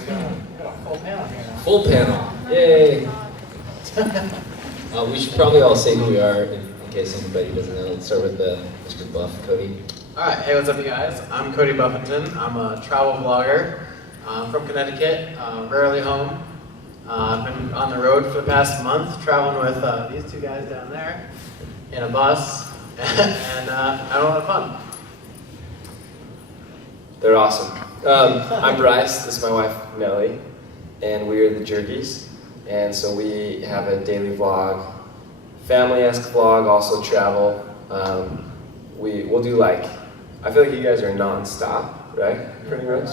we got a full panel here now. Full panel. Yay! We should probably all say who we are in case anybody doesn't know. Let's start with Mr. Buff, Cody. Alright, hey, what's up, you guys? I'm Cody Buffinton. I'm a travel vlogger. I'm from Connecticut, rarely home. I've been on the road for the past month, traveling with these two guys down there in a bus, and having a lot of fun. They're awesome. I'm Bryce, this is my wife Nellie, and we're the Jurgys. And so we have a daily vlog, family-esque vlog, also travel. We'll do I feel like you guys are non-stop, right? Pretty much.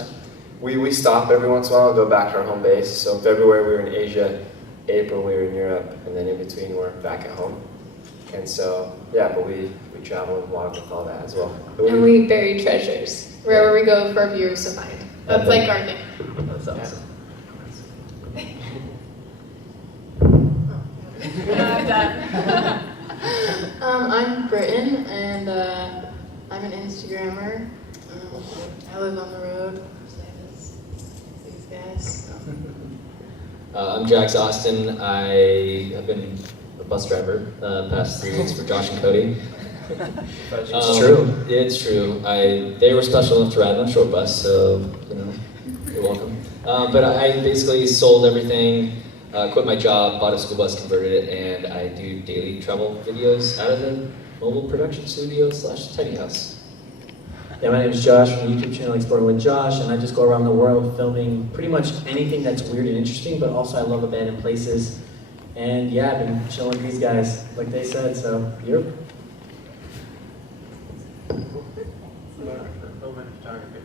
We stop every once in a while and go back to our home base. So in February we were in Asia, April we were in Europe, and then in between we're back at home. And so, yeah, but we travel and vlog with all that as well. And we bury treasures wherever we go for our viewers to find. That's like our thing. That's awesome. I'm Britten, and I'm an Instagrammer. I live on the road. These guys. I'm Jax Austin. I have been a bus driver the past 3 weeks for Josh and Cody. It's true. It's true. They were special enough to ride on a short bus, so you're welcome. But I basically sold everything, quit my job, bought a school bus, converted it, and I do daily travel videos out of the mobile production studio / tiny house. Yeah, my name is Josh from the YouTube channel Exploring with Josh, and I just go around the world filming pretty much anything that's weird and interesting, but also I love abandoned places. And yeah, I've been chilling with these guys, like they said, so yep.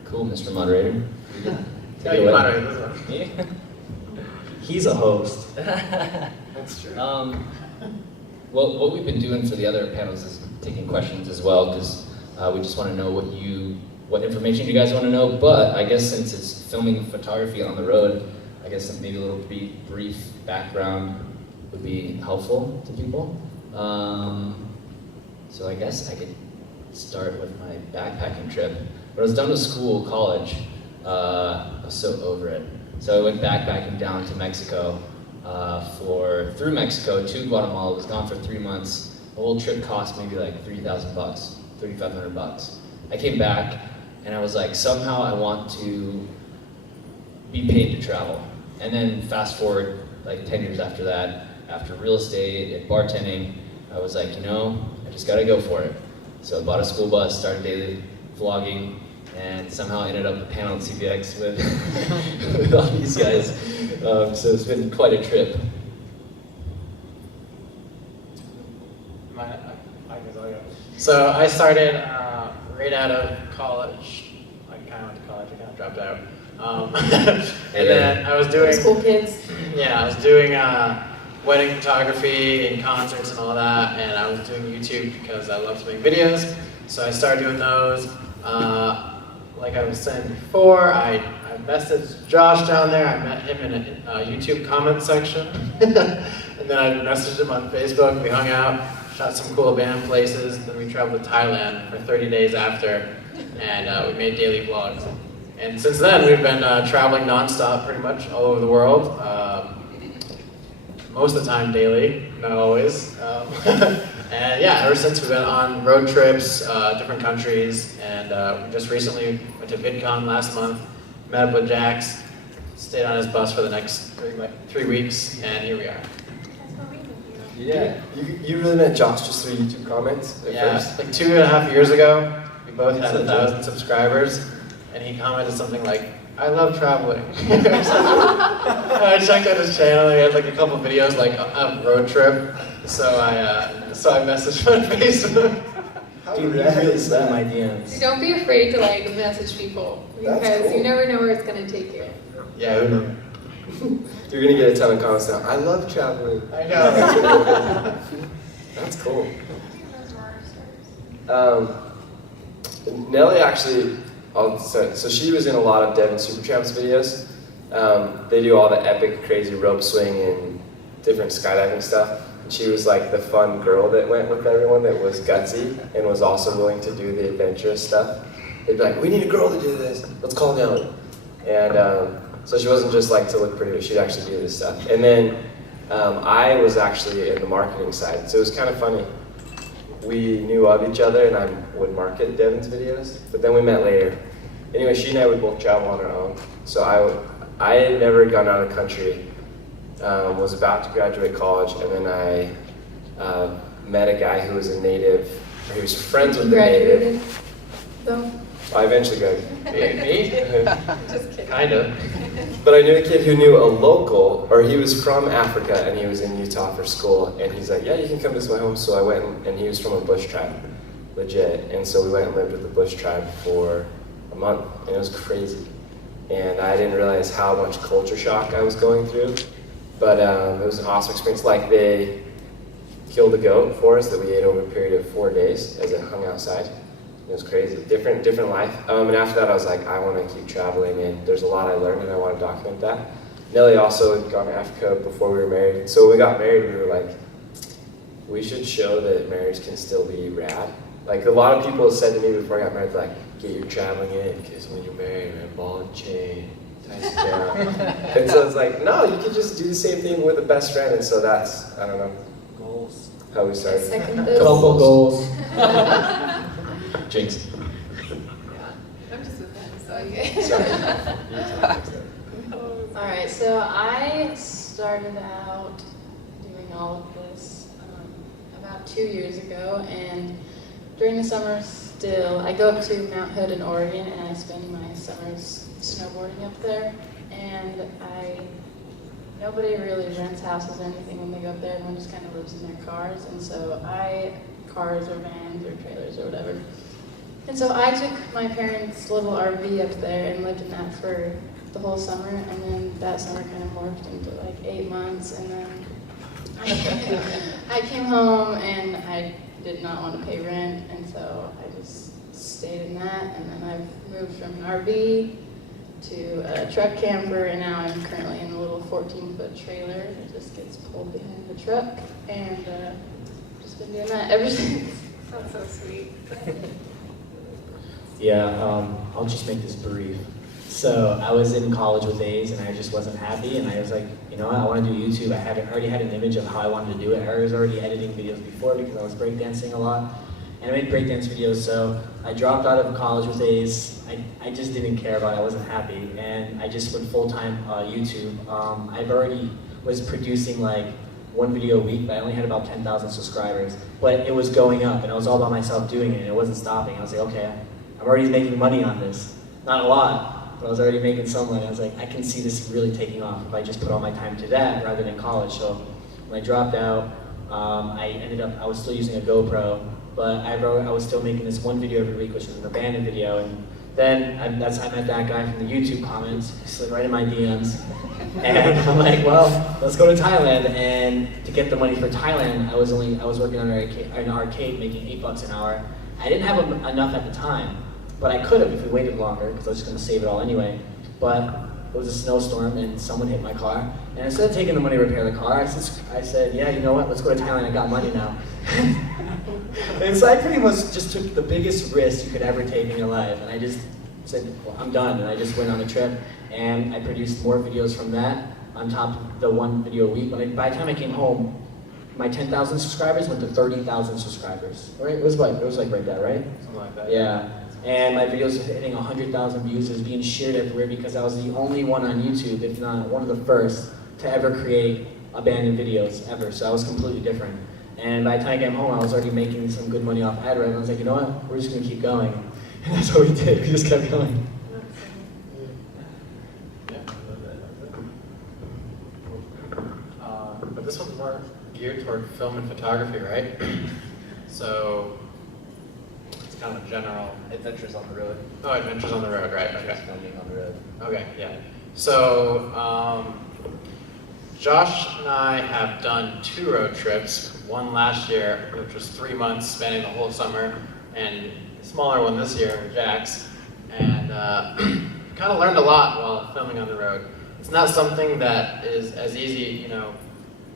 Cool, Mr. Moderator. Yeah, you moderate this one. Me? He's a host. That's true. Well, what we've been doing for the other panels is taking questions as well, because we just want to know what information you guys want to know. But I guess since it's filming photography on the road, I guess maybe a little brief background would be helpful to people. So I guess I could start with my backpacking trip. When I was done with school, college, I was so over it. So I went backpacking down to Mexico, through Mexico to Guatemala. I was gone for 3 months. The whole trip cost maybe like $3,000, $3,500. I came back and I was like, somehow I want to be paid to travel. And then fast forward like 10 years after that, after real estate and bartending, I was like, I just gotta go for it. So I bought a school bus, started daily vlogging, and somehow ended up a panel at CBX with, with all these guys. So it's been quite a trip. So I started right out of college. I kind of went to college, I kind of dropped out. And then I was doing School kids. Yeah, I was doing wedding photography and concerts and all that, and I was doing YouTube because I love to make videos. So I started doing those. Like I was saying before, I messaged Josh down there. I met him in a YouTube comment section, and then I messaged him on Facebook. We hung out, shot some cool abandoned places. Then we traveled to Thailand for 30 days after, and we made daily vlogs. And since then, we've been traveling nonstop, pretty much all over the world. Most of the time daily, not always. And yeah, ever since we've been on road trips, different countries, and we just recently went to VidCon last month, met up with Jax, stayed on his bus for the next 3 weeks, and here we are. Yeah. You really met Josh just through YouTube comments at first? Like 2.5 years ago, we both had 1,000 subscribers, and he commented something like, "I love traveling." I checked out his channel. He had like a couple videos, like a road trip. So I messaged him on Facebook. Dude, you really slid my DMs. Don't be afraid to message people, because you never know where it's gonna take you. Yeah, who knew? You're gonna get a ton of comments now. I love traveling. I know. That's cool. Nellie actually, so she was in a lot of Devin Supertramps videos. They do all the epic, crazy rope swing and different skydiving stuff. And she was like the fun girl that went with everyone that was gutsy and was also willing to do the adventurous stuff. They'd be like, "We need a girl to do this. Let's call Nellie." And So she wasn't just like to look pretty, but she'd actually do this stuff. And then I was actually in the marketing side, so it was kind of funny. We knew of each other, and I would market Devin's videos, but then we met later. Anyway, she and I would both travel on our own. So I had never gone out of the country, was about to graduate college, and then I met a guy who was a native, or he was friends with the native. Graduated, though? I eventually graduated. Me? Just kidding. Kind of. But I knew a kid who knew a local, or he was from Africa and he was in Utah for school, and he's like, yeah, you can come visit my home. So I went, and he was from a bush tribe, legit. And so we went and lived with the bush tribe for a month, and it was crazy. And I didn't realize how much culture shock I was going through, but it was an awesome experience. Like, they killed a goat for us that we ate over a period of 4 days as it hung outside. It was crazy, different life. And after that, I was like, I want to keep traveling, and there's a lot I learned, and I want to document that. Nelly also had gone to Africa before we were married. So when we got married, we were like, we should show that marriage can still be rad. Like, a lot of people said to me before I got married, like, get your traveling in, because when you're married, man, ball and chain, ties it down. And so it's like, no, you can just do the same thing with a best friend. And so that's, I don't know, Goals. how we started. Second this. Couple goals. Jinx. I'm just with him, so okay. Sorry. Alright, so I started out doing all of this about 2 years ago, and during the summer still, I go up to Mount Hood in Oregon, and I spend my summers snowboarding up there, and nobody really rents houses or anything when they go up there. Everyone just kind of lives in their cars, and so cars or vans or trailers or whatever. And so I took my parents' little RV up there and lived in that for the whole summer, and then that summer kind of morphed into like 8 months, and then I came home and I did not want to pay rent, and so I just stayed in that, and then I've moved from an RV to a truck camper, and now I'm currently in a little 14-foot trailer that just gets pulled behind the truck, and just been doing that ever since. That's so sweet. Yeah, I'll just make this brief. So I was in college with A's, and I just wasn't happy, and I was like, you know what, I want to do YouTube. I already had an image of how I wanted to do it. I was already editing videos before because I was breakdancing a lot, and I made breakdance videos, so I dropped out of college with A's. I just didn't care about it. I wasn't happy, and I just went full-time YouTube. I've already was producing like 1 video a week, but I only had about 10,000 subscribers, but it was going up, and I was all by myself doing it, and it wasn't stopping. I was like, okay, I'm already making money on this. Not a lot, but I was already making some money. I was like, I can see this really taking off if I just put all my time to that rather than college. So when I dropped out, I was still using a GoPro, but I was still making this 1 video every week, which was an abandoned video. And then I met that guy from the YouTube comments. He slid right in my DMs. And I'm like, well, let's go to Thailand. And to get the money for Thailand, I was working on an arcade making $8 an hour. I didn't have enough at the time, but I could have if we waited longer, because I was just going to save it all anyway. But it was a snowstorm, and someone hit my car. And instead of taking the money to repair the car, I said, yeah, you know what, let's go to Thailand, I got money now. And so I pretty much just took the biggest risk you could ever take in your life, and I just said, well, I'm done, and I just went on a trip, and I produced more videos from that, on top of the 1 video a week. By the time I came home, my 10,000 subscribers went to 30,000 subscribers. Right? It was like right there, right? Something like that. Yeah. And my videos were hitting 100,000 views. It was being shared everywhere because I was the only one on YouTube, if not one of the first, to ever create abandoned videos ever. So I was completely different. And by the time I came home, I was already making some good money off ad revenue. I was like, you know what? We're just going to keep going. And that's what we did. We just kept going. But this one's more geared toward film and photography, right? So it's kind of a general. Adventures on the road. Oh, adventures on the road, right? Okay. Filming on the road. Okay, yeah. So Josh and I have done 2 road trips. One last year, which was 3 months, spanning the whole summer, and a smaller one this year with Jax. And kind of learned a lot while filming on the road. It's not something that is as easy, you know.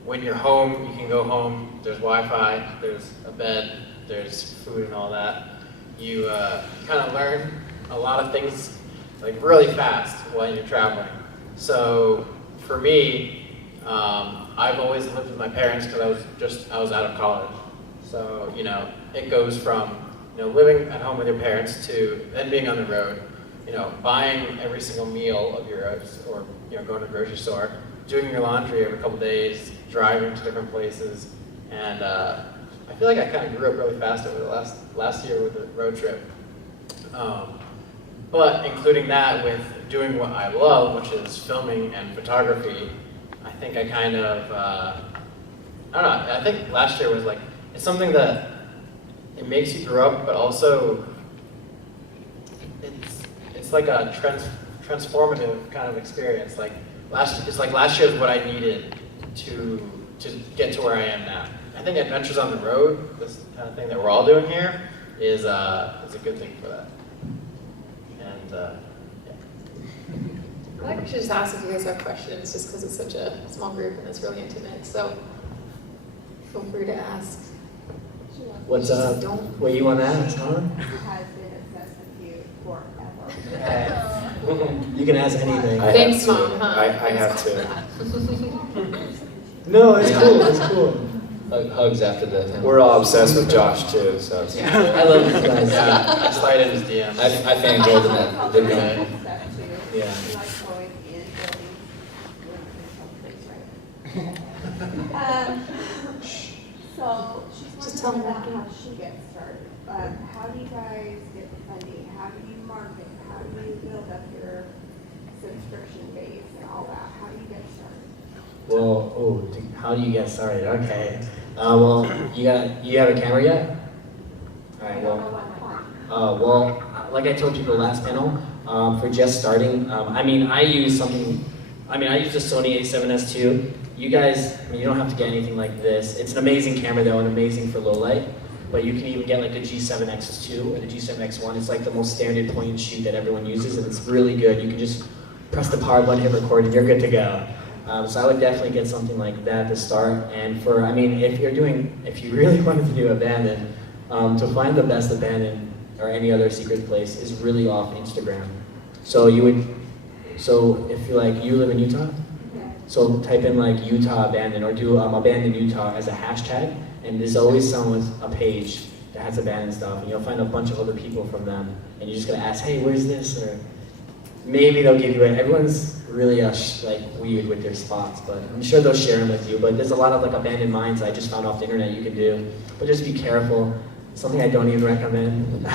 When you're home, you can go home, there's Wi-Fi, there's a bed, there's food and all that. You kind of learn a lot of things like really fast while you're traveling. So for me, I've always lived with my parents because I was out of college. So it goes from living at home with your parents to then being on the road, buying every single meal of yours, or going to the grocery store, doing your laundry every couple days, driving to different places, and I feel like I kind of grew up really fast over the last year with the road trip. But including that with doing what I love, which is filming and photography, I think I kind of, I don't know, I think last year was like, it's something that it makes you grow up, but also it's like a transformative kind of experience. Like last year is what I needed to get to where I am now. I think Adventures on the Road, this kind of thing that we're all doing here, is a good thing for that. And I think we should just ask if you guys have questions, just because it's such a small group and it's really intimate. So feel free to ask. What's up? What you want to ask, huh? Has been obsessed with you forever. You can ask anything. Thanks, Mom. Huh? I have to. No, it's cool. It's cool. Hugs after the. We're all obsessed with Josh too, so it's I love these guys. yeah, I slide in his DMs. I fangirled in that video. Yeah. She likes going in buildings. So she's Just tell wondering me about that. how she gets started. How do you guys get the funding? How do you market? How do you build up your subscription base and all that? How do you get started? Well, how do you get started? Okay. Well, you have a camera yet? All right. I don't know what Well, like I told you the last panel, for just starting, I use the Sony A7S II. You guys, you don't have to get anything like this. It's an amazing camera though, and amazing for low light. But you can even get like the G7X2 or the G7X1. It's like the most standard point and shoot that everyone uses, and it's really good. You can just press the power button, hit record, and you're good to go. So I would definitely get something like that to start. And if you really wanted to do abandoned, to find the best abandoned or any other secret place is really off Instagram. So if you live in Utah, so type in like Utah abandoned or do abandoned Utah as a hashtag, and there's always someone with a page that has abandoned stuff, and you'll find a bunch of other people from them, and you're just gonna ask, hey, where's this? Or maybe they'll give you it. Everyone's really weird with their spots, but I'm sure they'll share them with you. But there's a lot of like abandoned mines I just found off the internet you can do, but just be careful. Something I don't even recommend.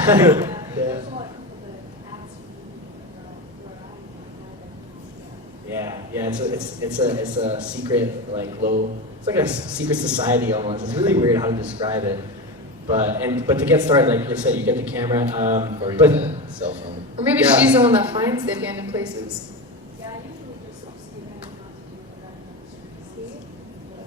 Yeah. Yeah, it's a secret it's like a secret society almost. It's really weird how to describe it, but to get started, like you said, you get the camera, Or but even a cell phone. Or maybe Yeah. she's the one that finds the abandoned places. Yeah, I usually just see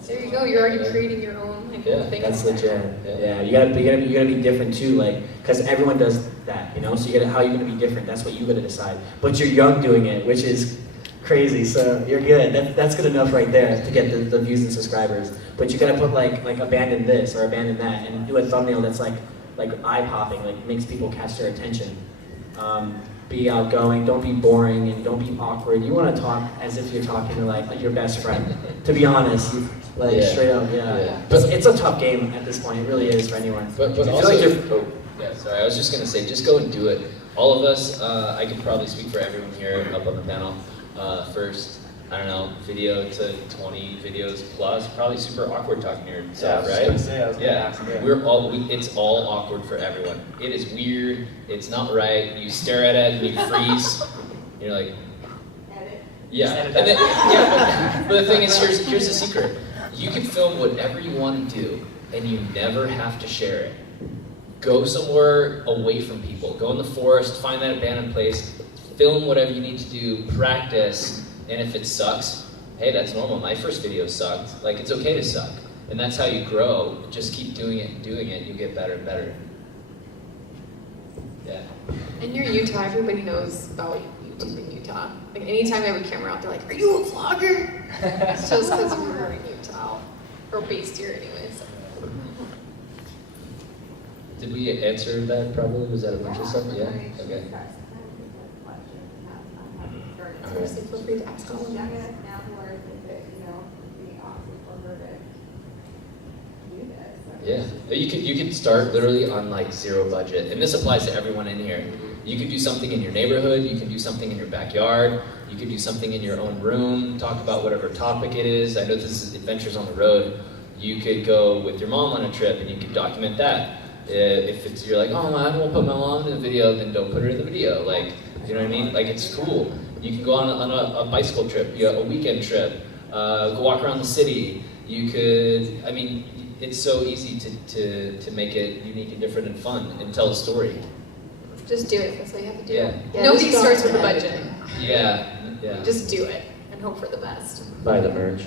that There you go. You're already creating your own Yeah, thing. that's legit. Yeah. Yeah, you gotta be different too, because everyone does that, So how are you gonna be different? That's what you gotta decide. But you're young doing it, which is crazy. So you're good. That's good enough right there to get the views and subscribers. But you gotta put like abandon this or abandon that, and do a thumbnail that's like eye popping, like makes people catch their attention. Be outgoing. Don't be boring, and don't be awkward. You want to talk as if you're talking to like your best friend. To be honest, straight up, yeah. But it's a tough game at this point. It really is for anyone. But I feel also, like yeah, sorry, I was just gonna say, just go and do it. All of us, I could probably speak for everyone here up on the panel. First, I don't know, video to 20 videos plus, probably super awkward talking to yourself, right? It's all awkward for everyone. It is weird, it's not right, you stare at it and you freeze, you're like, edit. yeah. And then, but the thing is, here's the secret. You can film whatever you want to do, and you never have to share it. Go somewhere away from people. Go in the forest, find that abandoned place, film whatever you need to do, practice, and if it sucks, hey, that's normal. My first video sucked. Like, it's okay to suck. And that's how you grow. Just keep doing it, you get better and better. Yeah. And you're Utah, everybody knows about YouTube in Utah. Like anytime I have a camera out, they're like, are you a vlogger? It's just because we're in Utah. Or based here anyways. Did we answer that probably? Was that a bunch of stuff? Yeah? Okay. obviously feel free to ask all of Young them. enough now to where I think that, it'd be awesome for her to do this. Yeah, you could start literally on like zero budget, and this applies to everyone in here. You could do something in your neighborhood, you can do something in your backyard, you could do something in your own room, talk about whatever topic it is. I know this is Adventures on the Road. You could go with your mom on a trip and you could document that. If you're like, oh, I don't want to put my mom in the video, then don't put her in the video. Like, you know what I mean? Like, it's cool. You can go on a bicycle trip, a weekend trip, go walk around the city. You could, I mean, it's so easy to make it unique and different and fun and tell a story. Just do it. That's all you have to do. Yeah. Nobody just starts don't with a have budget. Yeah, yeah. Just do it and hope for the best. Buy the merch.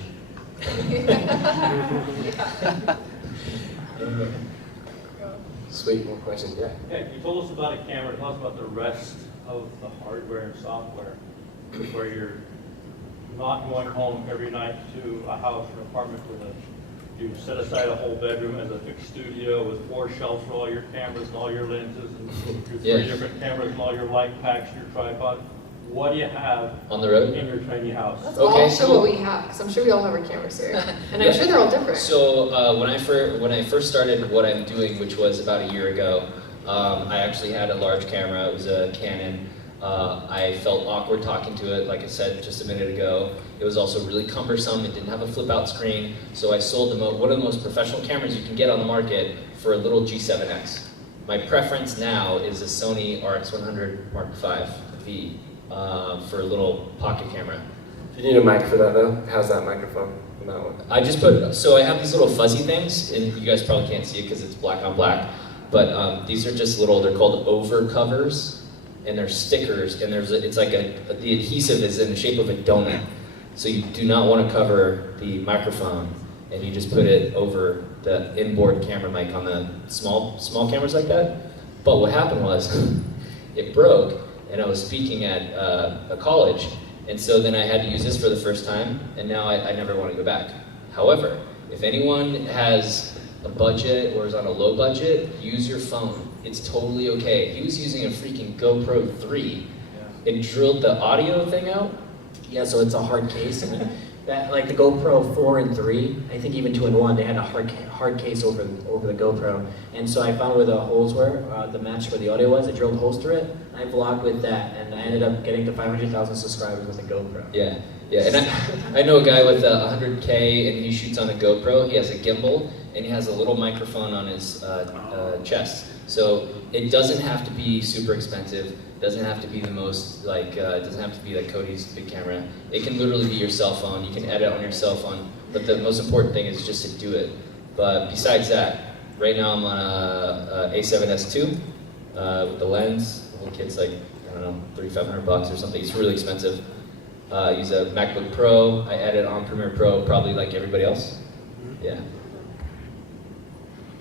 Sweet, more questions, yeah. Yeah, you told us about a camera. Tell us about the rest of the hardware and software, where you're not going home every night to a house or apartment with you set aside a whole bedroom as a fixed studio with 4 shelves for all your cameras and all your lenses and your 3 Yeah. different cameras and all your light packs, your tripod. What do you have On the road? in your tiny house? Let's Okay, all show cool. what we have, because I'm sure we all have our cameras here. And I'm Yeah. sure they're all different. So when I first started what I'm doing, which was about a year ago, I actually had a large camera. It was a Canon. I felt awkward talking to it, like I said just a minute ago. It was also really cumbersome. It didn't have a flip-out screen. So I sold one of the most professional cameras you can get on the market for a little G7X. My preference now is a Sony RX100 Mark V for a little pocket camera. Do you need a mic for that though? How's that microphone on that one? I have these little fuzzy things, and you guys probably can't see it because it's black on black, but these are just they're called over covers, and they're stickers, and the adhesive is in the shape of a donut. So you do not want to cover the microphone, and you just put it over the inboard camera mic on the small cameras like that. But what happened was, it broke, and I was speaking at a college, and so then I had to use this for the first time, and now I never want to go back. However, if anyone has a budget or is on a low budget, use your phone. It's totally okay. He was using a freaking GoPro 3 and drilled the audio thing out. Yeah, so it's a hard case. I mean, that like the GoPro 4 and 3, I think even 2 and 1, they had a hard case over the GoPro. And so I found where the holes were, the match where the audio was. I drilled holes through it. And I vlogged with that, and I ended up getting to 500,000 subscribers with a GoPro. Yeah, and I know a guy with 100K, and he shoots on a GoPro. He has a gimbal, and he has a little microphone on his chest. So it doesn't have to be super expensive. It doesn't have to be the most it doesn't have to be like Cody's big camera. It can literally be your cell phone. You can edit on your cell phone. But the most important thing is just to do it. But besides that, right now I'm on a A7S II with the lens. The whole kit's like, I don't know, $3,500 or something. It's really expensive. I use a MacBook Pro. I edit on Premiere Pro, probably like everybody else. Yeah.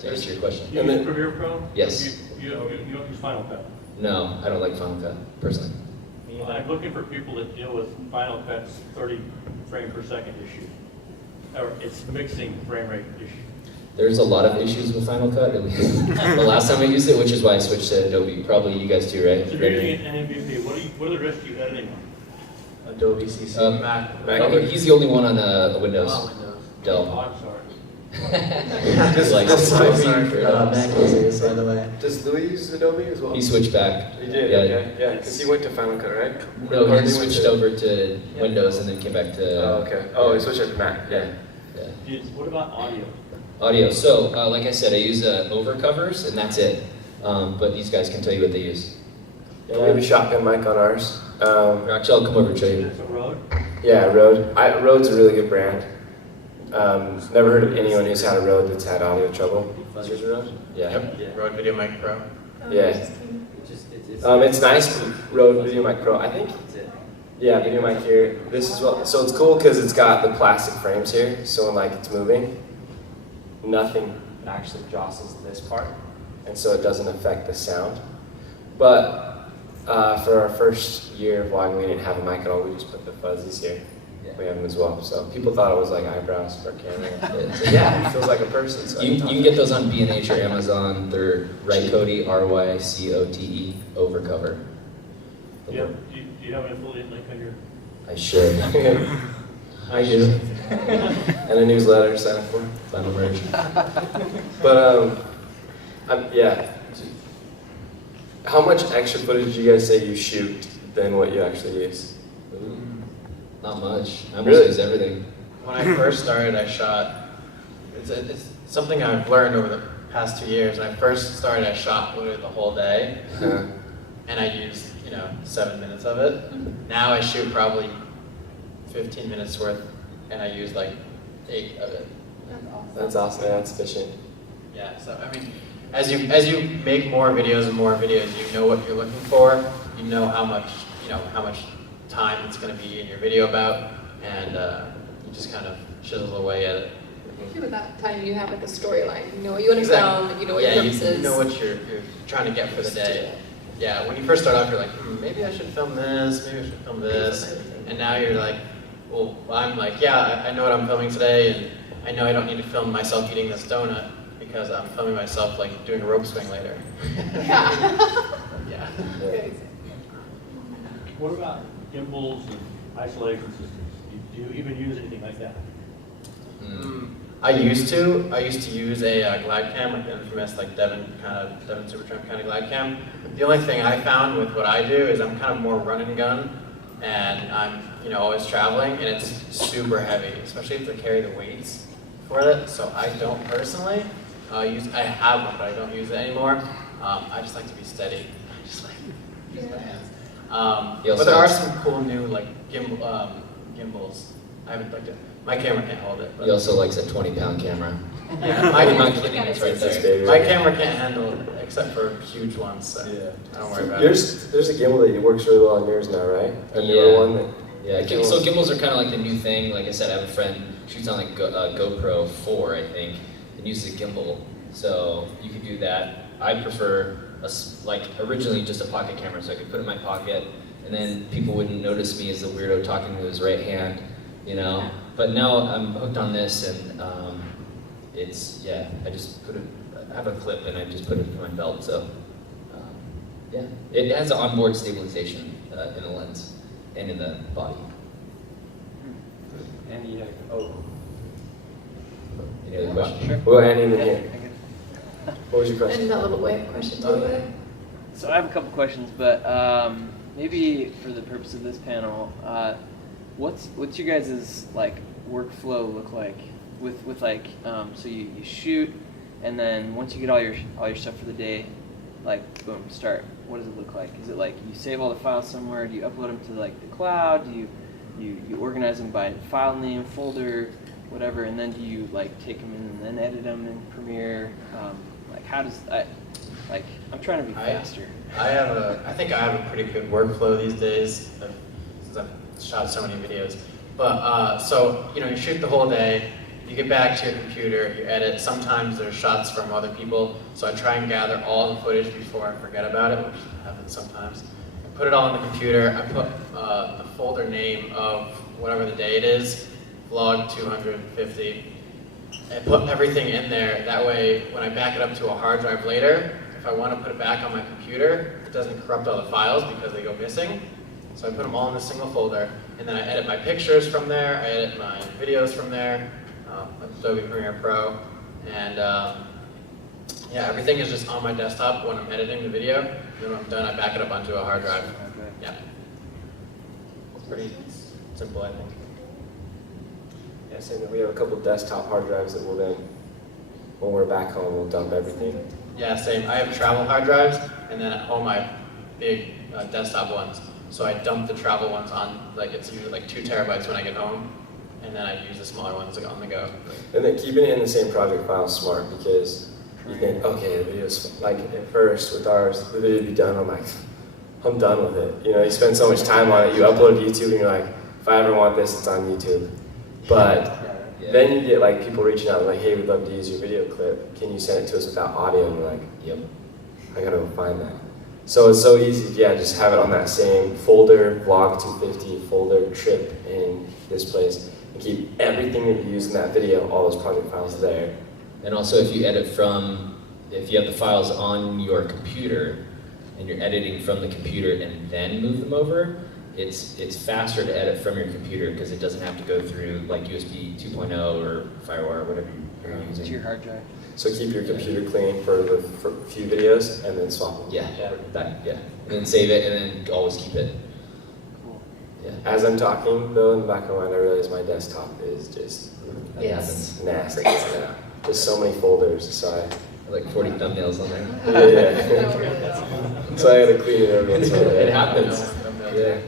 To answer your question. You use Premiere Pro? Yes. You don't use Final Cut? No, I don't like Final Cut, personally. Well, I'm looking for people that deal with Final Cut's 30 frame per second issue. Or it's mixing frame rate issue. There's a lot of issues with Final Cut, at least the last time I used it, which is why I switched to Adobe. Probably you guys too, right? So if you're using an MVP, what are the rest of you editing on? Adobe CC. He's the only one on Windows. Oh, Windows. Oh, Dell. I'm sorry. Mac users, by the way. Does Louis use Adobe as well? He switched back. He did, Yeah. okay. Yeah, because he went to Final Cut, right? No, Or he he switched went over to Windows and then came back to. Oh, okay. Oh, he switched to Mac. Yeah. What about audio? Audio. So, like I said, I use over covers, and that's it. But these guys can tell you what they use. Yeah, we have a shotgun mic on ours. Actually, I'll come over and show you. It's a Rode? Yeah, Rode. Rode's a really good brand. Never heard of anyone who's had a Rode that's had audio trouble. Is yours a Rode? Yeah. Yep. Rode Video Mic Pro. Yeah. It's nice. Rode Video Mic Pro. I think. Yeah, Video Mic here. This is what. So it's cool because it's got the plastic frames here. So when it's moving, nothing actually jostles this part, and so it doesn't affect the sound. But for our first year of vlogging, we didn't have a mic at all. We just put the fuzzies here. We have them as well. So people thought it was like eyebrows for a camera. So yeah, it feels like a person. So You can get those on B&H or Amazon. They're Right Cody, RYCOTE, overcover. Do you have an affiliate link on your I should. I do. And a newsletter, sign up for. Final merge. But yeah. How much extra footage do you guys say you shoot than what you actually use? Ooh, not much. I almost Really? use everything. When I first started, I shot. It's something I've learned over the past 2 years. When I first started, I shot literally the whole day, and I used 7 minutes of it. Now I shoot probably 15 minutes worth, and I use like 8 of it. That's awesome. Yeah, that's efficient. Yeah. So I mean, as you make more videos and more videos, you know what you're looking for. You know how much time it's going to be in your video about, and you just kind of chisel away at it. With that time, you have like a storyline. You know what you want to film. You know what your Yeah, purpose is. you know what you're trying to get for the day. Yeah, when you first start off, you're like, maybe I should film this, maybe I should film this, and now you're like, well, I'm like, yeah, I know what I'm filming today, and I know I don't need to film myself eating this donut because I'm filming myself like doing a rope swing later. Yeah. Yeah. What about gimbals and isolation systems? Do you even use anything like that? I used to use a glide cam, like the infamous like Devon Supertramp kind of glide cam. The only thing I found with what I do is I'm kind of more run and gun, and I'm always traveling, and it's super heavy, especially if they carry the weights for it. So I don't personally use. I have one, but I don't use it anymore. I just like to be steady. I just like use my hands. But there are some cool new like gimbals. I haven't looked at. My camera can't hold it. But He also likes a 20-pound camera. yeah, I'm not kidding, it's right there. my camera can't handle it except for huge ones. So don't worry about it. There's a gimbal that works really well on yours now, right? A newer one that. Yeah, so gimbals are kind of like the new thing. Like I said, I have a friend shoots on like GoPro 4, I think, and uses a gimbal. So you could do that. I prefer originally just a pocket camera, so I could put it in my pocket, and then people wouldn't notice me as the weirdo talking to his right hand, But now I'm hooked on this, and I just I have a clip and I just put it in my belt. So it has an onboard stabilization in the lens and in the body. Andy, Any other questions? Well, Andy, in here. What was your question? And that little way question too. So I have a couple questions, but maybe for the purpose of this panel, what's your guys' like workflow look like with like so you shoot, and then once you get all your stuff for the day, like boom, start. What does it look like? Is it like you save all the files somewhere? Do you upload them to like the cloud? Do you organize them by file name, folder, whatever, and then do you like take them in and then edit them in Premiere? Like how does I'm trying to be faster. I think I have a pretty good workflow these days since I've shot so many videos. But so you shoot the whole day, you get back to your computer, you edit. Sometimes there's shots from other people, so I try and gather all the footage before I forget about it, which happens sometimes. I put it all in the computer. I put the folder name of whatever the day it is, vlog 250. I put everything in there. That way, when I back it up to a hard drive later, if I want to put it back on my computer, it doesn't corrupt all the files because they go missing. So I put them all in a single folder, and then I edit my pictures from there. I edit my videos from there, Adobe Premiere Pro, and everything is just on my desktop when I'm editing the video. And then when I'm done, I back it up onto a hard drive. Okay. Yeah, it's pretty simple, I think. Yeah, same. We have a couple desktop hard drives that will then, when we're back home, we'll dump everything. Yeah, same. I have travel hard drives, and then at home I have big desktop ones. So I dump the travel ones on, it's usually like 2 terabytes when I get home, and then I use the smaller ones on the go. And then keeping it in the same project file is smart because you think, okay, the video's like at first with ours, the video would be done. I'm like, I'm done with it. You spend so much time on it. You upload to YouTube, and you're like, if I ever want this, it's on YouTube. But then you get people reaching out like, hey, we'd love to use your video clip. Can you send it to us without audio? And we're like, yep, I gotta go find that. So it's so easy, just have it on that same folder, vlog 250, folder, trip in this place, and keep everything that you use in that video, all those project files there. And also if you edit if you have the files on your computer, and you're editing from the computer and then move them over, it's faster to edit from your computer because it doesn't have to go through like USB 2.0 or FireWire or whatever you're To using. your hard drive. So keep your computer clean for the few videos and then swap them. Yeah, and then save it and then always keep it. Cool. Yeah, As I'm talking, though, in the back of my mind, I realize my desktop is just that Yes. nasty. Yeah. Just so many folders, so happens. Like 40 thumbnails on there. yeah. So I gotta clean it every once in a while. It happens. Yeah.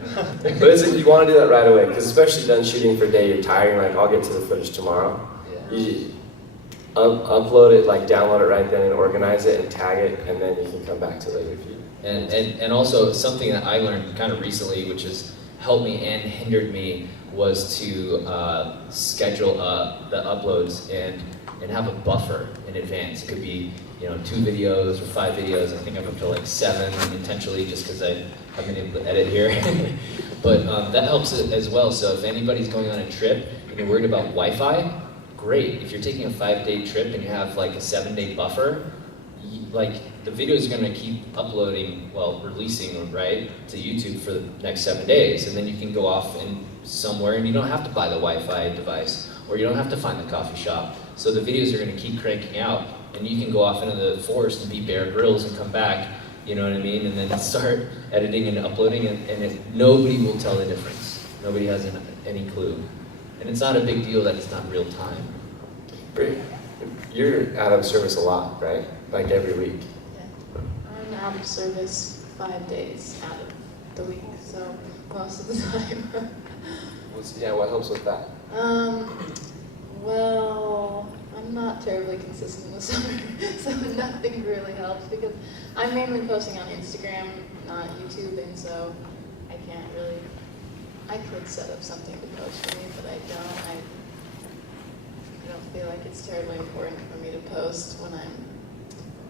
But you want to do that right away, because especially done shooting for a day, you're tired, you're like, I'll get to the footage tomorrow. Yeah. You upload it, like download it right then and organize it and tag it, and then you can come back to it later if you. And also something that I learned kind of recently, which has helped me and hindered me, was to schedule the uploads and have a buffer in advance. It could be 2 videos or 5 videos. I think I'm up to like 7 intentionally just because I haven't been able to edit here. But that helps as well. So if anybody's going on a trip and you're worried about Wi-Fi, great. If you're taking a 5-day trip and you have like a 7-day buffer, the videos are going to keep uploading, releasing, right, to YouTube for the next 7 days, and then you can go off and somewhere, and you don't have to buy the Wi-Fi device, or you don't have to find the coffee shop. So the videos are going to keep cranking out, and you can go off into the forest and be Bear Grylls and come back, you know what I mean, and then start editing and uploading, and nobody will tell the difference. Nobody has any clue. And it's not a big deal that it's not real time. You're out of service a lot, right? Like every week. Yeah. I'm out of service 5 days out of the week, so most of the time. What helps with that? Well, I'm not terribly consistent this summer, so nothing really helps because I'm mainly posting on Instagram, not YouTube, and so I can't really. I could set up something to post for me, but I don't. I don't feel like it's terribly important for me to post when I'm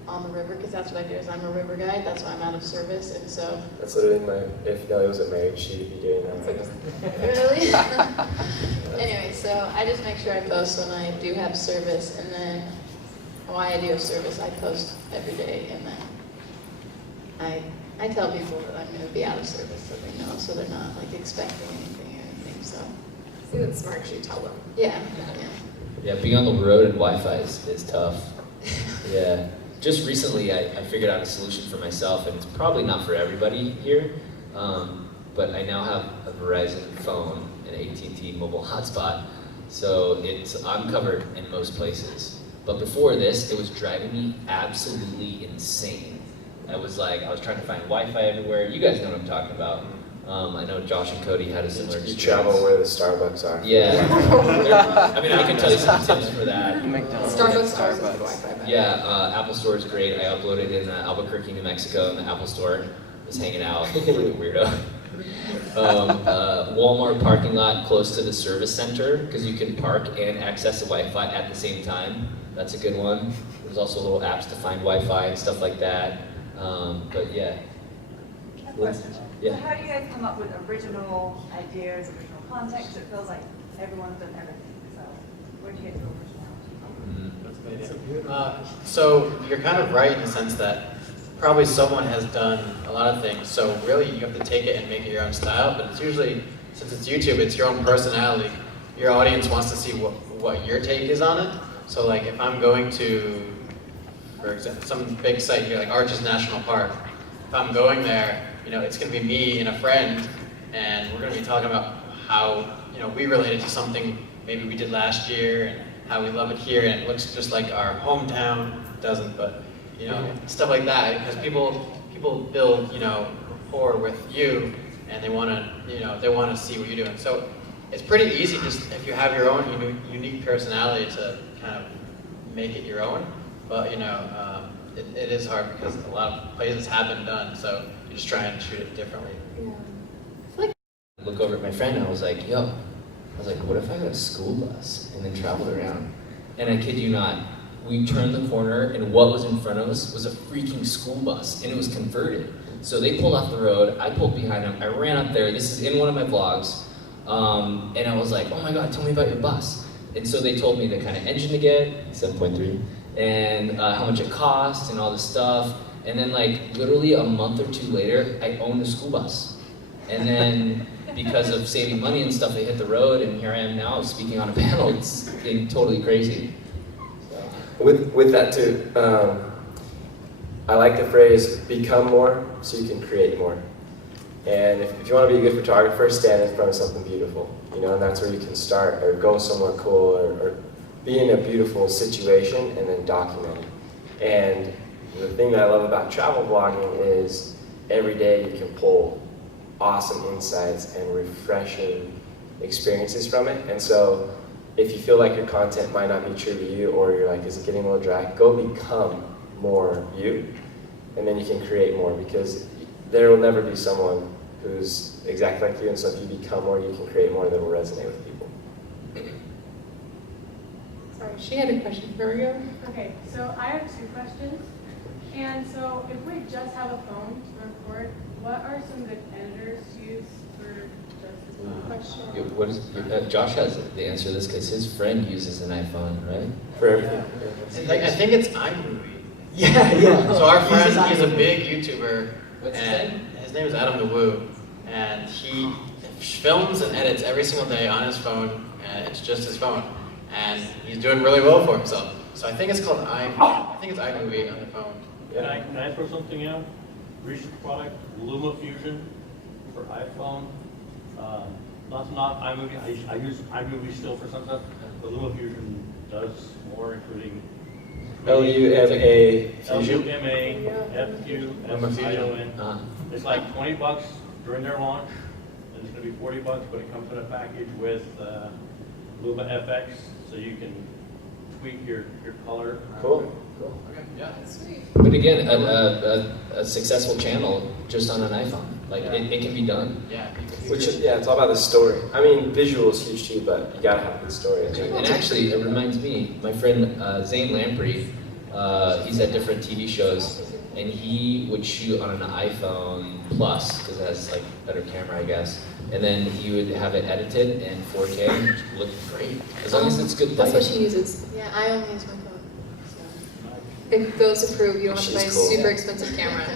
on the river, because that's what I do. Is I'm a river guide. That's why I'm out of service, and so. That's literally if Nelly wasn't married, she'd be doing that right now. Really? Anyway, so I just make sure I post when I do have service, and then why I do have service, I post every day, and then I tell people that I'm going to be out of service so they know, so they're not like expecting anything or anything. So. See, that's smart, you tell them. Yeah. Yeah, being on the road and Wi-Fi is tough. Yeah. Just recently, I figured out a solution for myself, and it's probably not for everybody here, but I now have a Verizon phone and AT&T mobile hotspot, so I'm covered in most places. But before this, it was driving me absolutely insane. I was trying to find Wi-Fi everywhere. You guys know what I'm talking about. I know Josh and Cody had a similar You experience. travel where the Starbucks are. Yeah. I mean, I can tell you some tips for that. Starbucks stars with Wi-Fi. better. Yeah, Apple Store is great. I uploaded in Albuquerque, New Mexico, in the Apple Store. Was hanging out like a weirdo. Walmart parking lot close to the service center, because you can park and access the Wi-Fi at the same time. That's a good one. There's also little apps to find Wi-Fi and stuff like that. But yeah. A question. Yeah. So how do you guys come up with original ideas, original content? 'Cause it feels like everyone's done everything. So where do you get the originality? So you're kind of right in the sense that probably someone has done a lot of things. So really you have to take it and make it your own style, but it's usually, since it's YouTube, it's your own personality. Your audience wants to see what your take is on it. So like if I'm going to, for example, some big site here like Arches National Park, if I'm going there, it's going to be me and a friend, and we're going to be talking about how, we related to something maybe we did last year, and how we love it here, and it looks just like our hometown. It doesn't, but, stuff like that, because people build, rapport with you, and they want to see what you're doing. So it's pretty easy just if you have your own unique personality to kind of make it your own, but, it is hard because a lot of places have been done, so you just try and shoot it differently. Look over at my friend and I was like, what if I got a school bus and then traveled around? And I kid you not, we turned the corner and what was in front of us was a freaking school bus, and it was converted. So they pulled off the road, I pulled behind them, I ran up there, this is in one of my vlogs, and I was like, oh my God, tell me about your bus. And so they told me the kind of engine to get, 7.3, and how much it cost and all this stuff. And then literally a month or two later, I owned a school bus. And then because of saving money and stuff, they hit the road, and here I am now speaking on a panel. It's getting totally crazy. With that too, I like the phrase, become more so you can create more. And if you want to be a good photographer, stand in front of something beautiful, you know, and that's where you can start, or go somewhere cool, or be in a beautiful situation and then document it. And the thing that I love about travel blogging is every day you can pull awesome insights and refreshing experiences from it. And so if you feel like your content might not be true to you, or you're like, is it getting a little dry, go become more you, and then you can create more, because there will never be someone who's exactly like you, and so if you become more, you can create more that will resonate with people. Sorry, she had a question. Here we go. Okay, so I have 2 questions. And so if we just have a phone to record, what are some good editors to use for just this one question? What is, Josh has the answer to this because his friend uses an iPhone, right? For everything. I think it's iMovie. Yeah. So our friend, he's a big YouTuber, What's his and his name is Adam the Woo, and he films and edits every single day on his phone, and it's just his phone, and he's doing really well for himself. So I think it's called I think it's iMovie on the phone. Can I throw something out? Recent product, LumaFusion for iPhone. That's not iMovie. I use iMovie still for some stuff, but LumaFusion does more, including LUMA Fusion. LumaFusion. It's like $20 during their launch, and it's going to be $40, but it comes in a package with Luma FX, so you can tweak your color. Cool. Okay, yeah. Sweet. But again, a successful channel just on an iPhone. Like, it can be done. Yeah. It's all about the story. I mean, visual is huge too, but you gotta have a good story. And actually, it reminds me, my friend Zane Lamprey, he's at different TV shows, and he would shoot on an iPhone Plus, because it has like better camera, I guess. And then he would have it edited in 4K and it looked great, as long as it's good That's lighting. what she uses. Yeah, I only use my phone. If those approve, you don't have to buy a She's cool. super expensive camera.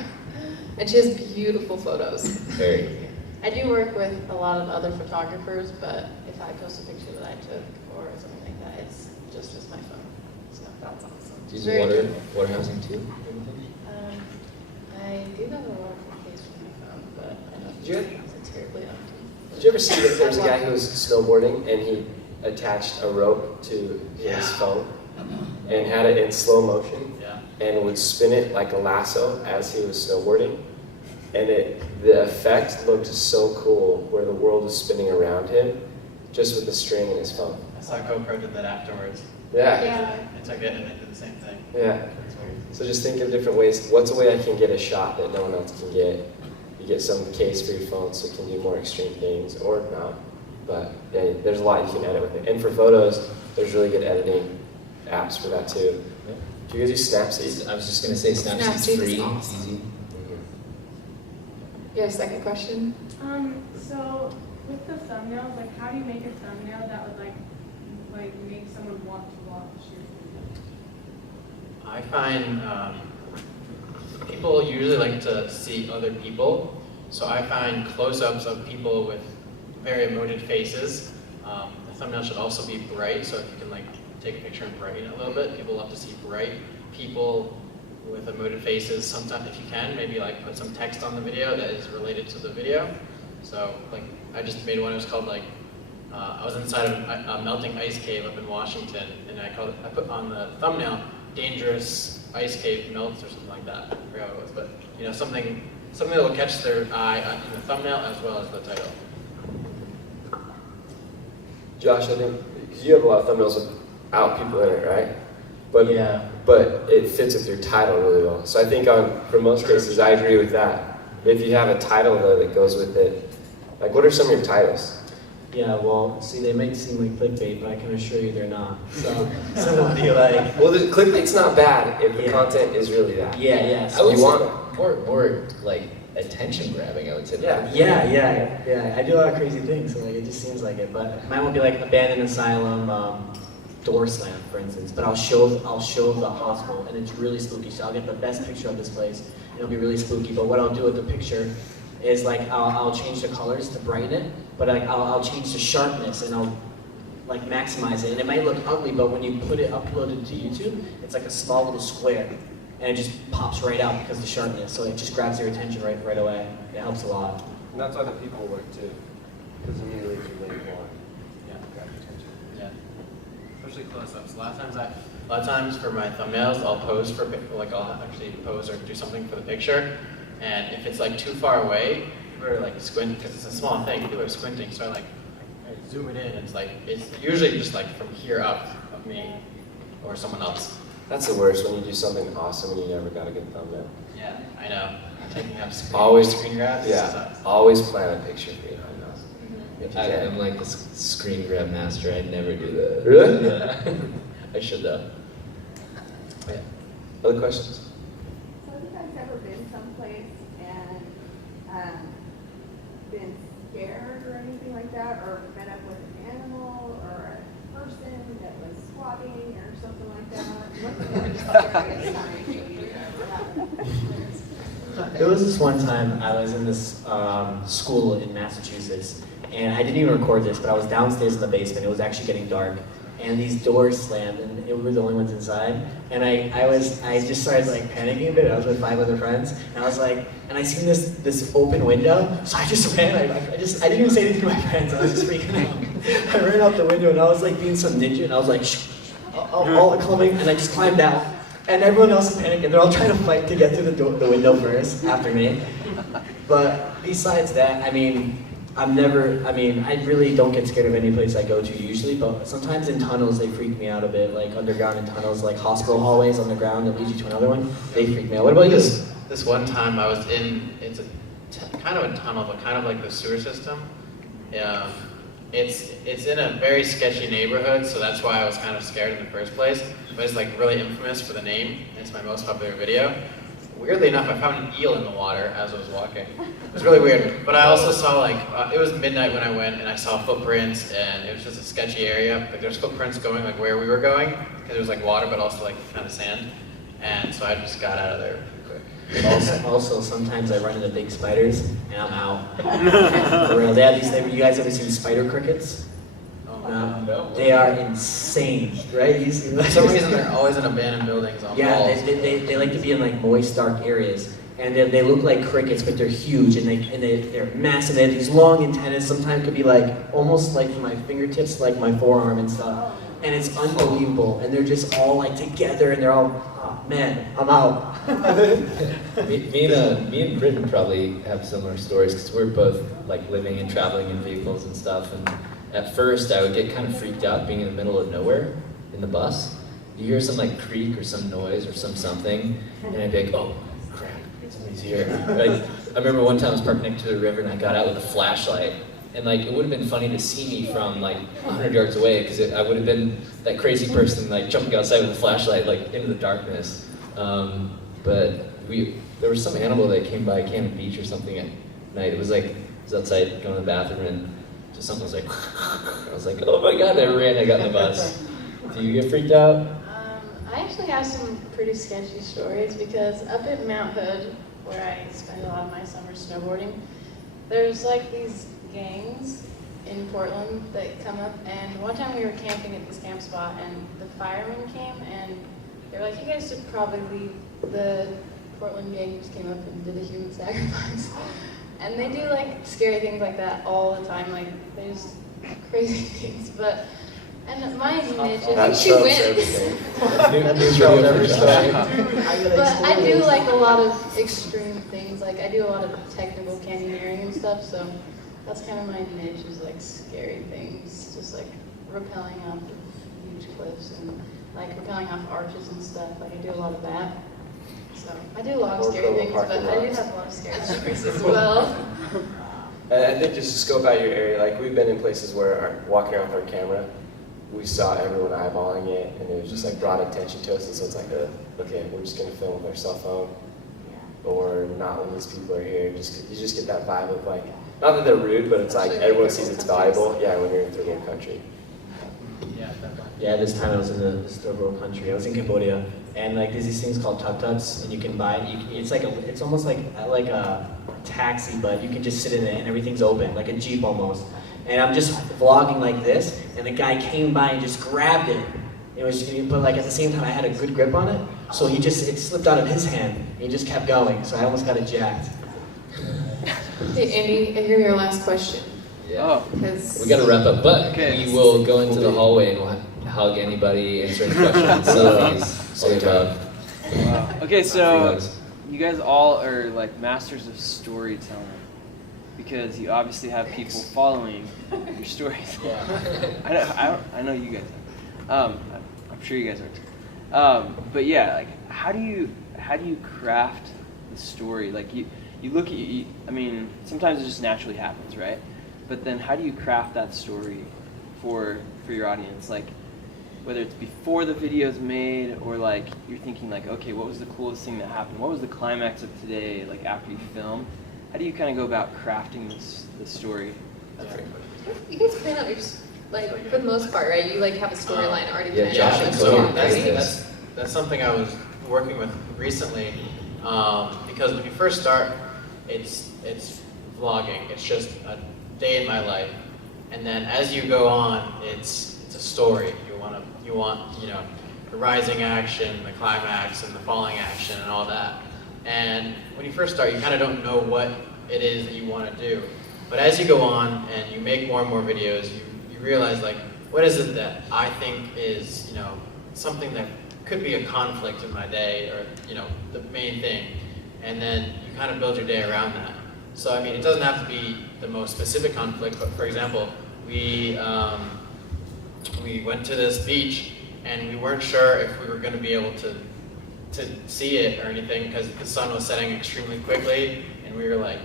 And she has beautiful photos. Very. I do work with a lot of other photographers, but if I post a picture that I took or something like that, it's just with my phone. So that's awesome. Do you Very use good. water housing too? I do have a waterproof case for my phone, but I don't Did you- think it's terribly often. Did you ever see that there was a guy who was snowboarding and he attached a rope to his phone and had it in slow motion and would spin it like a lasso as he was snowboarding? And the effect looked so cool where the world was spinning around him just with the string in his phone. I saw GoPro did that afterwards. Yeah. I took it and they did the same thing. Yeah. It's weird. So just think of different ways. What's a way I can get a shot that no one else can get? You get some case for your phone so you can do more extreme things, or not. But yeah, there's a lot you can edit with it. And for photos, there's really good editing apps for that too. Do you guys use Snapseed? I was just going to say Snapseed's Snapseed is free, awesome. it's easy. You have a second question? So with the thumbnails, like how do you make a thumbnail that would like make someone want to watch your video? I find people usually like to see other people, so I find close-ups of people with very emoted faces. The thumbnail should also be bright, so if you can like take a picture and brighten it a little bit, people love to see bright people with emoted faces. Sometimes, if you can, maybe like put some text on the video that is related to the video. So like I just made one. It was called like I was inside of a melting ice cave up in Washington, and I put on the thumbnail "dangerous ice cave melts" or something like that. I forgot what it was, but you know, something that will catch their eye in the thumbnail as well as the title. Josh, I think, because you have a lot of thumbnails without people in it, right? But Yeah. but it fits with your title really well. So I think for most cases, I agree with that. If you have a title though that goes with it, like what are some of your titles? Yeah, well, see, they might seem like clickbait, but I can assure you they're not. So it'll be like, Well, the clickbait's not bad if the Yeah. content is really that. yeah. I would You say want it. more like attention grabbing, I would say. Yeah. Yeah. I do a lot of crazy things, so like it just seems like it. But mine won't be like abandoned asylum, door slam, for instance. But I'll show the hospital, and it's really spooky. So I'll get the best picture of this place, and it'll be really spooky. But what I'll do with the picture is like I'll change the colors to brighten it, but like I'll change the sharpness and I'll like maximize it. And it might look ugly, but when you put it uploaded to YouTube, it's like a small little square, and it just pops right out because of the sharpness. So it just grabs your attention right away. It helps a lot. And that's why the people work too, because immediately you relate more. Yeah. Grab your attention. Yeah. Especially close-ups. A lot of times for my thumbnails, I'll pose for like I'll actually pose or do something for the picture, and if it's like too far away, people are like squinting because it's a small thing. People are squinting, so I zoom it in. It's usually just like from here up of me or someone else. That's the worst, when you do something awesome and you never got a good thumbnail. Yeah, I know. Taking up screen grabs. Yeah, always plan a picture behind us. If you can. I'm like the screen grab master. I never do that. Really? Yeah. I should though. Yeah. Other questions? So have you guys ever been someplace and been scared or anything like that, or met up with an animal or a person that was squatting or something like that? What's the most scariest time you ever had? There was this one time I was in this school in Massachusetts, and I didn't even record this, but I was downstairs in the basement. It was actually getting dark, and these doors slammed, and we were the only ones inside. And I just started like panicking a bit. I was with 5 other friends, and I was like, and I seen this open window, so I just ran. I didn't even say anything to my friends. I was just freaking out. I ran out the window, and I was like being some ninja, and I was like, shh, all climbing, and I just climbed out. And everyone else is panicking. They're all trying to fight to get through the window first, after me. But besides that, I really don't get scared of any place I go to usually, but sometimes in tunnels they freak me out a bit, like underground in tunnels, like hospital hallways underground that lead you to another one, they freak me out. What about you? This one time I was in, kind of a tunnel, but kind of like the sewer system. It's in a very sketchy neighborhood, so that's why I was kind of scared in the first place. But it's like really infamous for the name. It's my most popular video. Weirdly enough, I found an eel in the water as I was walking. It was really weird. But I also saw it was midnight when I went, and I saw footprints, and it was just a sketchy area. Like there's footprints going like where we were going, because it was like water, but also like kind of sand. And so I just got out of there pretty quick. Also, sometimes I run into big spiders, and I'm out. For real. You guys ever seen spider crickets? No. They are insane, right? You see For some reason, they're always in abandoned buildings on walls. They like to be in like moist, dark areas, and they look like crickets, but they're huge and they're massive. They have these long antennas. Sometimes could be like almost like from my fingertips, like my forearm and stuff. And it's unbelievable. And they're just all like together, and they're all, oh man, I'm out. me and Britten probably have similar stories because we're both like living and traveling in vehicles and stuff. And at first, I would get kind of freaked out being in the middle of nowhere in the bus. You hear some like creak or some noise or something, and I'd be like, oh crap, somebody's here. Like, I remember one time I was parked next to the river, and I got out with a flashlight. And like, it would have been funny to see me from like 100 yards away, because I would have been that crazy person like jumping outside with a flashlight like into the darkness. But there was some animal that came by Cannon Beach or something at night. It was outside going to the bathroom, and just something was like, I was like, oh my god, I ran, I got in the bus. Do you get freaked out? I actually have some pretty sketchy stories, because up at Mount Hood, where I spend a lot of my summer snowboarding, there's like these gangs in Portland that come up, and one time we were camping at this camp spot, and the firemen came, and they were like, you guys should probably leave. The Portland gang just came up and did a human sacrifice. And they do like scary things like that all the time, like there's crazy things, and my niche is That trumps everything. That trumps every story. But I do like a lot of extreme things, like I do a lot of technical canyoneering and stuff, so that's kind of my niche, is like scary things, just like rappelling off of huge cliffs and like rappelling off arches and stuff, like I do a lot of that. So I do a lot of scary things, but I do have a lot of scary stories as well. And I think just to scope out your area, like we've been in places where walking around with our camera, we saw everyone eyeballing it, and it was just like brought attention to us, and so it's like, okay, we're just gonna film with our cell phone, or not when these people are here. You just get that vibe of like, not that they're rude, but it's like everyone sees it's valuable. Yeah, when you're in third world country. Yeah, this time I was in this third world country. I was in Cambodia, and like there's these things called tuk-tuks, and you can buy. It's almost like a taxi, but you can just sit in it and everything's open, like a Jeep almost. And I'm just vlogging like this, and the guy came by and just grabbed it. But like at the same time, I had a good grip on it, so it slipped out of his hand, and he just kept going, so I almost got ejected. Hey, Andy, I hear your last question. Yeah. Oh. We got to wrap up, but Okay. we will go into the hallway and we'll hug anybody, answer any questions, selfies, all the above. Wow. Okay, so you guys all are like masters of storytelling because you obviously have people following your stories. I know you guys are. I'm sure you guys are too. But yeah, like how do you craft the story? Like you look at I mean, sometimes it just naturally happens, right? But then how do you craft that story for your audience? Like whether it's before the video's made or like you're thinking like, okay, what was the coolest thing that happened? What was the climax of today, like after you film? How do you kind of go about crafting this story? You guys plan out your, like, for the most part, right? You like have a storyline already planned Josh out. and So Cody. that's something I was working with recently, because when you first start, it's vlogging. It's just a day in my life, and then as you go on, it's a story. You want the rising action, the climax, and the falling action, and all that. And when you first start, you kind of don't know what it is that you want to do. But as you go on and you make more and more videos, you realize like, what is it that I think is something that could be a conflict in my day, or the main thing, and then you kind of build your day around that. So I mean, it doesn't have to be the most specific conflict, but for example, we went to this beach and we weren't sure if we were going to be able to see it or anything because the sun was setting extremely quickly, and we were like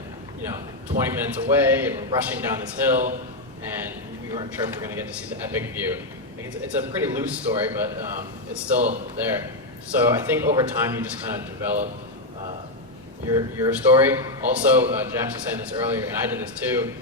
20 minutes away, and we're rushing down this hill, and we weren't sure if we were going to get to see the epic view. Like, it's a pretty loose story, but it's still there. So I think over time you just kind of develop your story. Also, Jax was saying this earlier, and I did this too.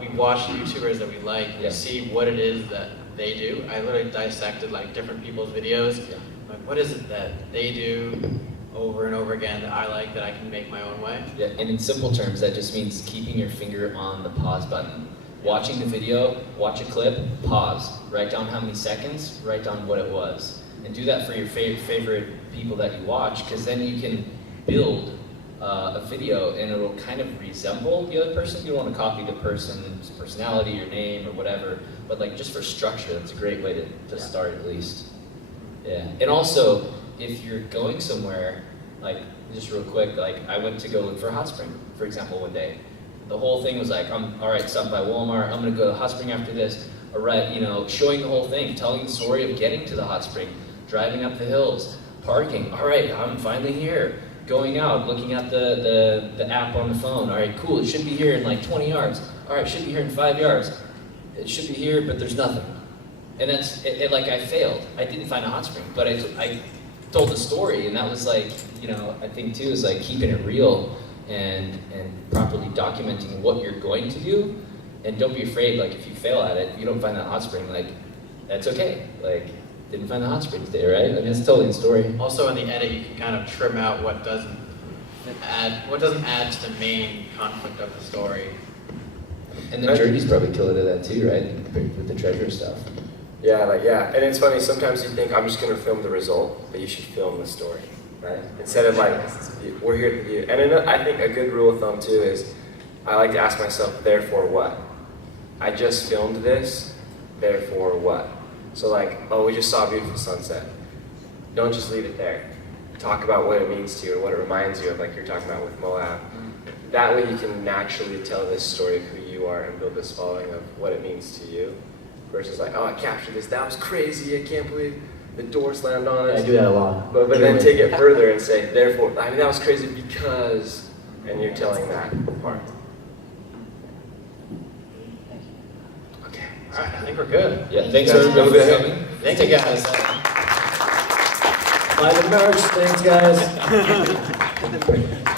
We watch YouTubers that we like, and see what it is that they do. I literally dissected like different people's videos. Like, what is it that they do over and over again that I like, that I can make my own way? Yeah, and in simple terms, that just means keeping your finger on the pause button. Watching the video, watch a clip, pause. Write down how many seconds, write down what it was. And do that for your favorite people that you watch, because then you can build a video and it'll kind of resemble the other person. You don't want to copy the person's personality, your name, or whatever, but like just for structure, that's a great way to start at least. Yeah, and also, if you're going somewhere, like, just real quick, like, I went to go look for a hot spring, for example, one day. The whole thing was like, all right, stopped by Walmart, I'm gonna go to the hot spring after this, all right, showing the whole thing, telling the story of getting to the hot spring, driving up the hills, parking, all right, I'm finally here, going out, looking at the app on the phone, all right, cool, it should be here in like 20 yards, all right, it should be here in 5 yards, it should be here, but there's nothing. And that's, like, I failed. I didn't find a hot spring, but I told the story, and that was like, I think too, is like keeping it real and properly documenting what you're going to do. And don't be afraid, like, if you fail at it, if you don't find that hot spring, like, that's okay. Like, didn't find the hot spring today, right? I mean, it's totally the story. Also in the edit, you can kind of trim out what doesn't add to the main conflict of the story. And the Jurgys probably killed it at that too, right? With the treasure stuff. Yeah, and it's funny, sometimes you think, I'm just going to film the result, but you should film the story, right? Instead of like, we're here to view. And I think a good rule of thumb too is, I like to ask myself, therefore what? I just filmed this, therefore what? So like, oh, we just saw a beautiful sunset. Don't just leave it there. Talk about what it means to you, or what it reminds you of, like you're talking about with Moab. That way you can naturally tell this story of who you are and build this following of what it means to you. Versus like, oh, I captured this, that was crazy, I can't believe the door slammed on us. I do that a lot. But then take it further and say, therefore, I mean, that was crazy because, and you're telling that part. Okay. All right, I think we're good. Yeah, thanks everybody for coming. Thank you guys. Buy the merch, thanks guys.